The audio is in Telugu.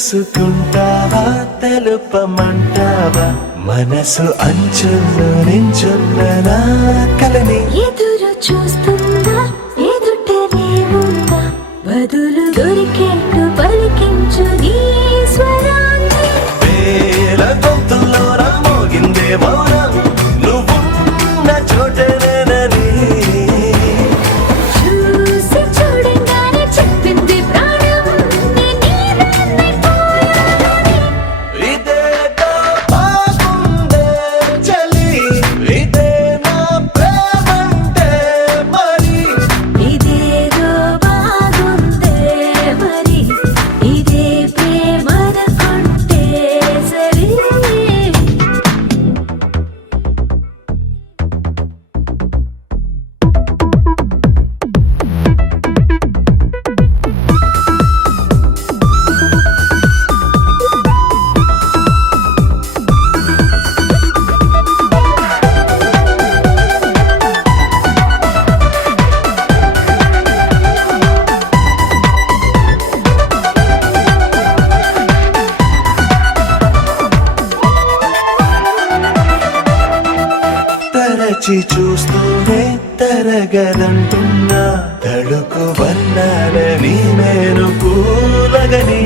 చూసుకుంటావా తెలుపమంటావా మనసు అంచుల్లో నించున్న నా కలని ఎదురు చూస్తుందా ఎదుటనే ఉందా బదులు దొరికేట్టు పలికించు నీ స్వరాన్ని వేల గొంతుల్లో మోగిందే మౌనం నువ్వున్న చోటనేనని చూసి చూడంగానే చెప్పింది ప్రాణం నేనైపోయానని ఇదేదో బాగుందే చలి ఇదే నా ప్రేమంటే మరి ఇదేదో బాగుందే మరి ఇదే ప్రేమనుకుంటే సరే తరచి చూస్తూనే తరగదంటున్నా తడుకు వన్నాలని నేను పూలగని